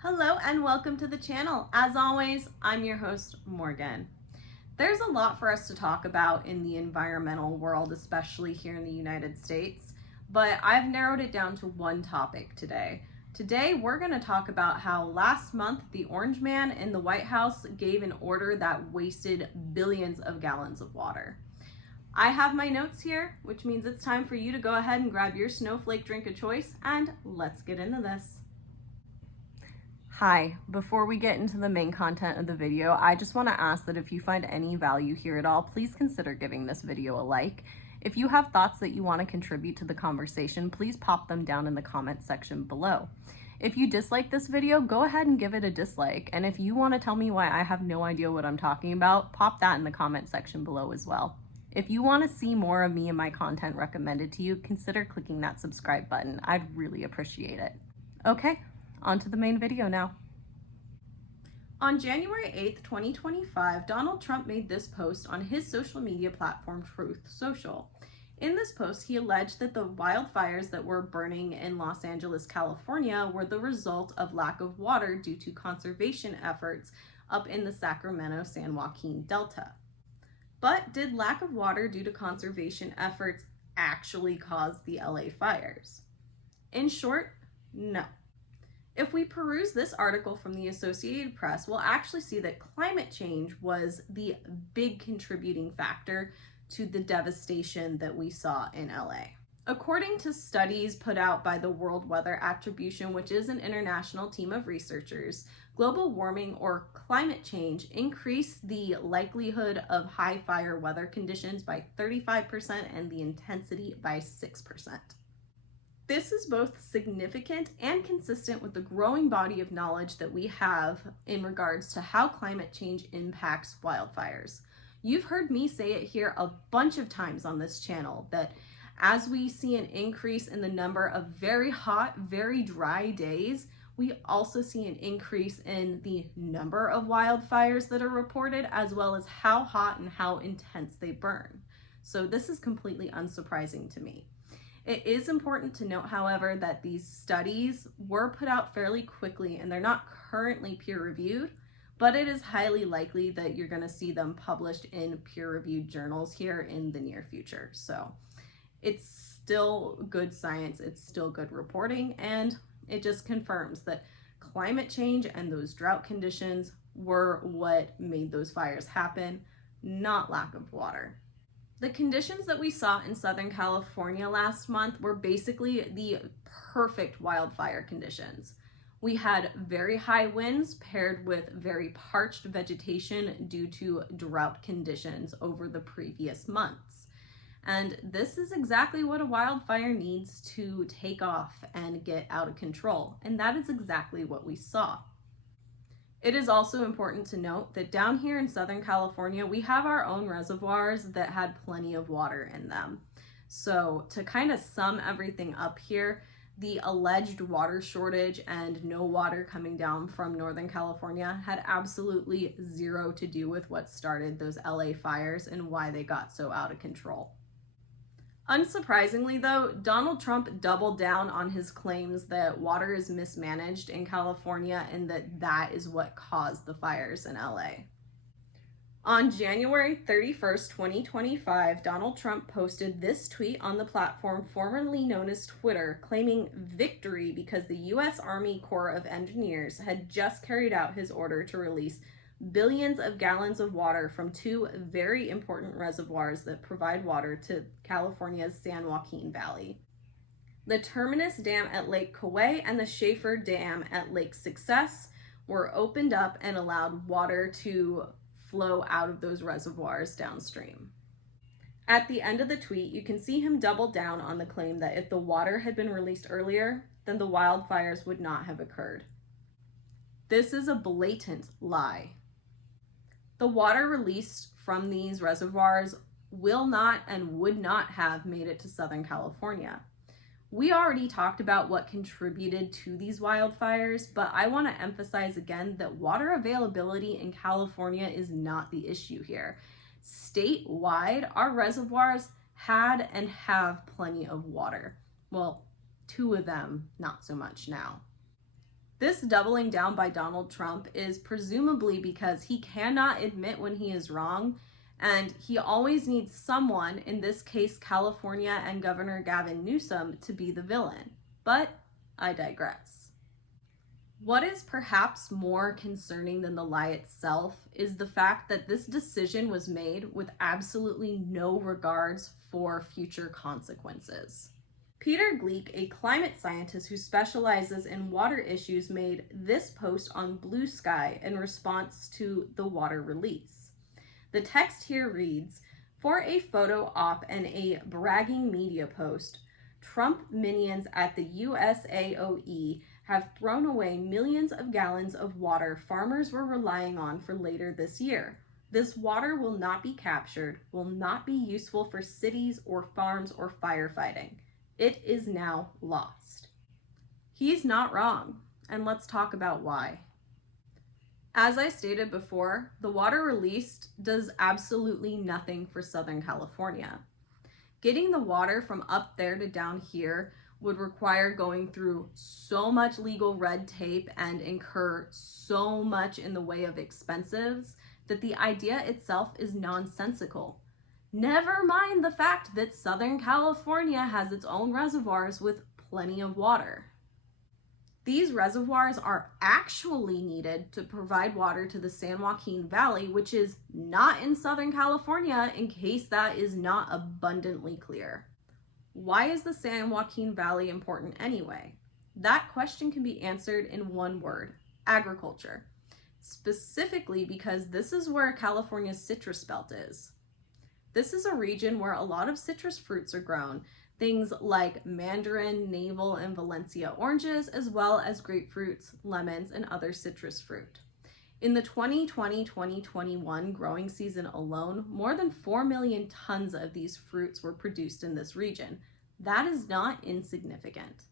Hello and welcome to the channel. As always, I'm your host, Morgan. There's a lot for us to talk about in the environmental world, especially here in the United States, but I've narrowed it down to one topic today. Today, we're going to talk about how last month the Orange Man in the White House gave an order that wasted billions of gallons of water. I have my notes here, which means it's time for you to go ahead and grab your snowflake drink of choice, and let's get into this. Hi, before we get into the main content of the video, I just want to ask that if you find any value here at all, please consider giving this video a like. If you have thoughts that you want to contribute to the conversation, please pop them down in the comment section below. If you dislike this video, go ahead and give it a dislike. And if you want to tell me why I have no idea what I'm talking about, pop that in the comment section below as well. If you want to see more of me and my content recommended to you, consider clicking that subscribe button. I'd really appreciate it. Okay. On to the main video now. On January 8th, 2025, Donald Trump made this post on his social media platform, Truth Social. In this post, he alleged that the wildfires that were burning in Los Angeles, California, were the result of lack of water due to conservation efforts up in the Sacramento-San Joaquin Delta. But did lack of water due to conservation efforts actually cause the LA fires? In short, no. If we peruse this article from the Associated Press, we'll actually see that climate change was the big contributing factor to the devastation that we saw in LA. According to studies put out by the World Weather Attribution, which is an international team of researchers, global warming or climate change increased the likelihood of high fire weather conditions by 35% and the intensity by 6%. This is both significant and consistent with the growing body of knowledge that we have in regards to how climate change impacts wildfires. You've heard me say it here a bunch of times on this channel that as we see an increase in the number of very hot, very dry days, we also see an increase in the number of wildfires that are reported, as well as how hot and how intense they burn. So this is completely unsurprising to me. It is important to note, however, that these studies were put out fairly quickly and they're not currently peer-reviewed, but it is highly likely that you're going to see them published in peer-reviewed journals here in the near future. So it's still good science, it's still good reporting, and it just confirms that climate change and those drought conditions were what made those fires happen, not lack of water. The conditions that we saw in Southern California last month were basically the perfect wildfire conditions. We had very high winds paired with very parched vegetation due to drought conditions over the previous months. And this is exactly what a wildfire needs to take off and get out of control. And that is exactly what we saw. It is also important to note that down here in Southern California, we have our own reservoirs that had plenty of water in them. So to kind of sum everything up here, the alleged water shortage and no water coming down from Northern California had absolutely zero to do with what started those LA fires and why they got so out of control. Unsurprisingly though, Donald Trump doubled down on his claims that water is mismanaged in California and that is what caused the fires in LA. On January 31st, 2025, Donald Trump posted this tweet on the platform formerly known as Twitter, claiming victory because the U.S. Army Corps of Engineers had just carried out his order to release billions of gallons of water from two very important reservoirs that provide water to California's San Joaquin Valley. The Terminus Dam at Lake Kauai and the Schaefer Dam at Lake Success were opened up and allowed water to flow out of those reservoirs downstream. At the end of the tweet, you can see him double down on the claim that if the water had been released earlier, then the wildfires would not have occurred. This is a blatant lie. The water released from these reservoirs will not and would not have made it to Southern California. We already talked about what contributed to these wildfires, but I want to emphasize again that water availability in California is not the issue here. Statewide, our reservoirs had and have plenty of water. Well, two of them, not so much now. This doubling down by Donald Trump is presumably because he cannot admit when he is wrong, and he always needs someone, in this case California and Governor Gavin Newsom, to be the villain. But I digress. What is perhaps more concerning than the lie itself is the fact that this decision was made with absolutely no regards for future consequences. Peter Gleek, a climate scientist who specializes in water issues, made this post on Blue Sky in response to the water release. The text here reads, "For a photo op and a bragging media post, Trump minions at the USAOE have thrown away millions of gallons of water farmers were relying on for later this year. This water will not be captured, will not be useful for cities or farms or firefighting. It is now lost." He's not wrong, and let's talk about why. As I stated before, the water released does absolutely nothing for Southern California. Getting the water from up there to down here would require going through so much legal red tape and incur so much in the way of expenses that the idea itself is nonsensical. Never mind the fact that Southern California has its own reservoirs with plenty of water. These reservoirs are actually needed to provide water to the San Joaquin Valley, which is not in Southern California, in case that is not abundantly clear. Why is the San Joaquin Valley important anyway? That question can be answered in one word: agriculture. Specifically because this is where California's citrus belt is. This is a region where a lot of citrus fruits are grown, things like mandarin, navel, and Valencia oranges, as well as grapefruits, lemons, and other citrus fruit. In the 2020-2021 growing season alone, more than 4 million tons of these fruits were produced in this region. That is not insignificant.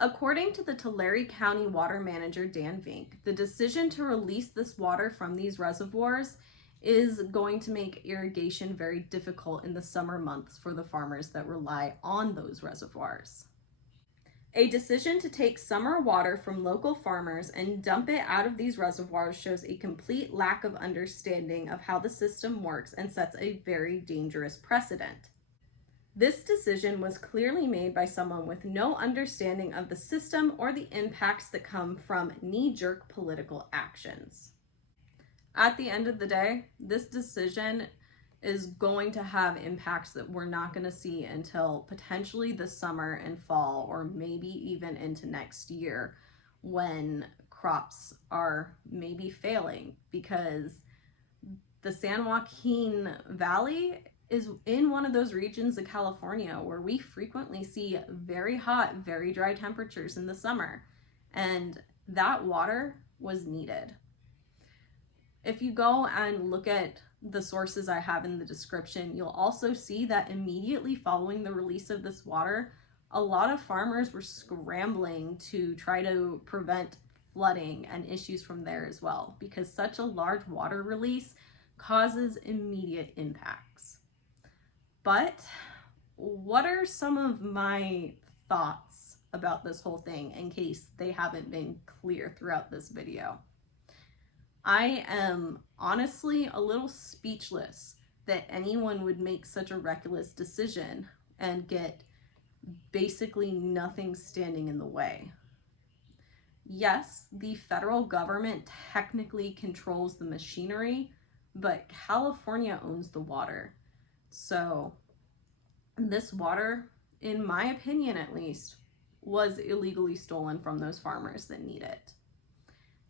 According to the Tulare County water manager, Dan Vink, the decision to release this water from these reservoirs is going to make irrigation very difficult in the summer months for the farmers that rely on those reservoirs. A decision to take summer water from local farmers and dump it out of these reservoirs shows a complete lack of understanding of how the system works and sets a very dangerous precedent. This decision was clearly made by someone with no understanding of the system or the impacts that come from knee-jerk political actions. At the end of the day, this decision is going to have impacts that we're not going to see until potentially the summer and fall, or maybe even into next year, when crops are maybe failing, because the San Joaquin Valley is in one of those regions of California where we frequently see very hot, very dry temperatures in the summer, and that water was needed. If you go and look at the sources I have in the description, you'll also see that immediately following the release of this water, a lot of farmers were scrambling to try to prevent flooding and issues from there as well, because such a large water release causes immediate impacts. But what are some of my thoughts about this whole thing, in case they haven't been clear throughout this video? I am honestly a little speechless that anyone would make such a reckless decision and get basically nothing standing in the way. Yes, the federal government technically controls the machinery, but California owns the water. So this water, in my opinion at least, was illegally stolen from those farmers that need it.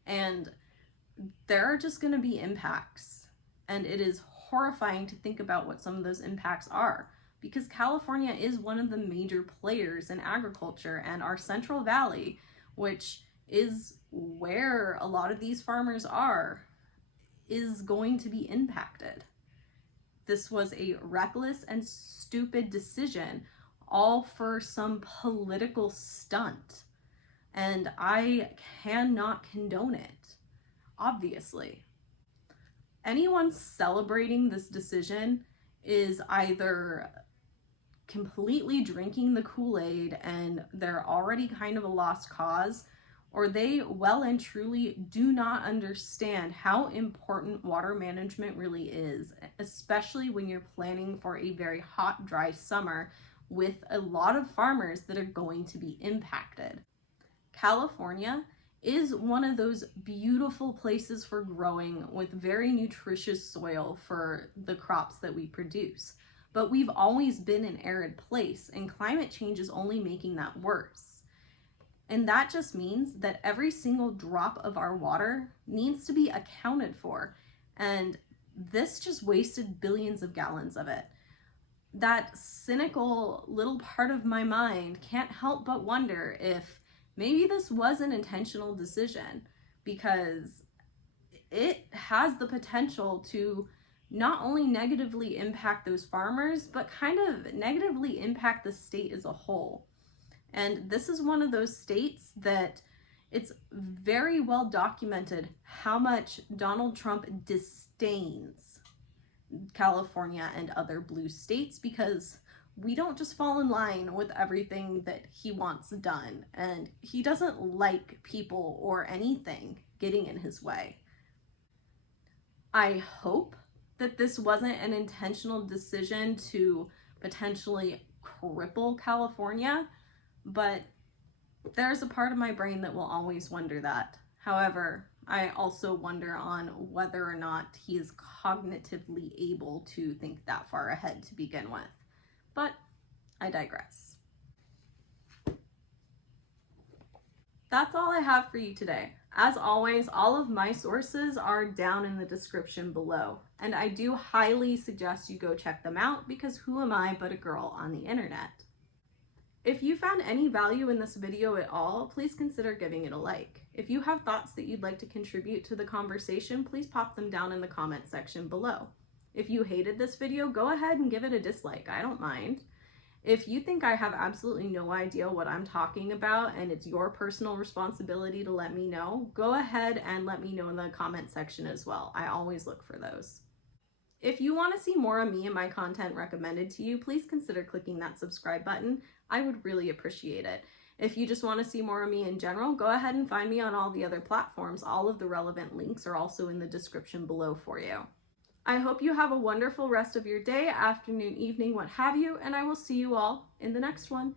And there are just going to be impacts, and it is horrifying to think about what some of those impacts are, because California is one of the major players in agriculture, and our Central Valley, which is where a lot of these farmers are, is going to be impacted. This was a reckless and stupid decision, all for some political stunt, and I cannot condone it. Obviously. Anyone celebrating this decision is either completely drinking the Kool-Aid and they're already kind of a lost cause, or they well and truly do not understand how important water management really is, especially when you're planning for a very hot, dry summer with a lot of farmers that are going to be impacted. California is one of those beautiful places for growing with very nutritious soil for the crops that we produce. But we've always been an arid place, and climate change is only making that worse. And that just means that every single drop of our water needs to be accounted for. And this just wasted billions of gallons of it. That cynical little part of my mind can't help but wonder if maybe this was an intentional decision, because it has the potential to not only negatively impact those farmers, but kind of negatively impact the state as a whole. And this is one of those states that it's very well documented how much Donald Trump disdains California and other blue states, because we don't just fall in line with everything that he wants done, and he doesn't like people or anything getting in his way. I hope that this wasn't an intentional decision to potentially cripple California, but there's a part of my brain that will always wonder that. However, I also wonder on whether or not he is cognitively able to think that far ahead to begin with. But I digress. That's all I have for you today. As always, all of my sources are down in the description below, and I do highly suggest you go check them out, because who am I but a girl on the internet? If you found any value in this video at all, please consider giving it a like. If you have thoughts that you'd like to contribute to the conversation, please pop them down in the comment section below. If you hated this video, go ahead and give it a dislike. I don't mind. If you think I have absolutely no idea what I'm talking about and it's your personal responsibility to let me know, go ahead and let me know in the comment section as well. I always look for those. If you want to see more of me and my content recommended to you, please consider clicking that subscribe button. I would really appreciate it. If you just want to see more of me in general, go ahead and find me on all the other platforms. All of the relevant links are also in the description below for you. I hope you have a wonderful rest of your day, afternoon, evening, what have you, and I will see you all in the next one.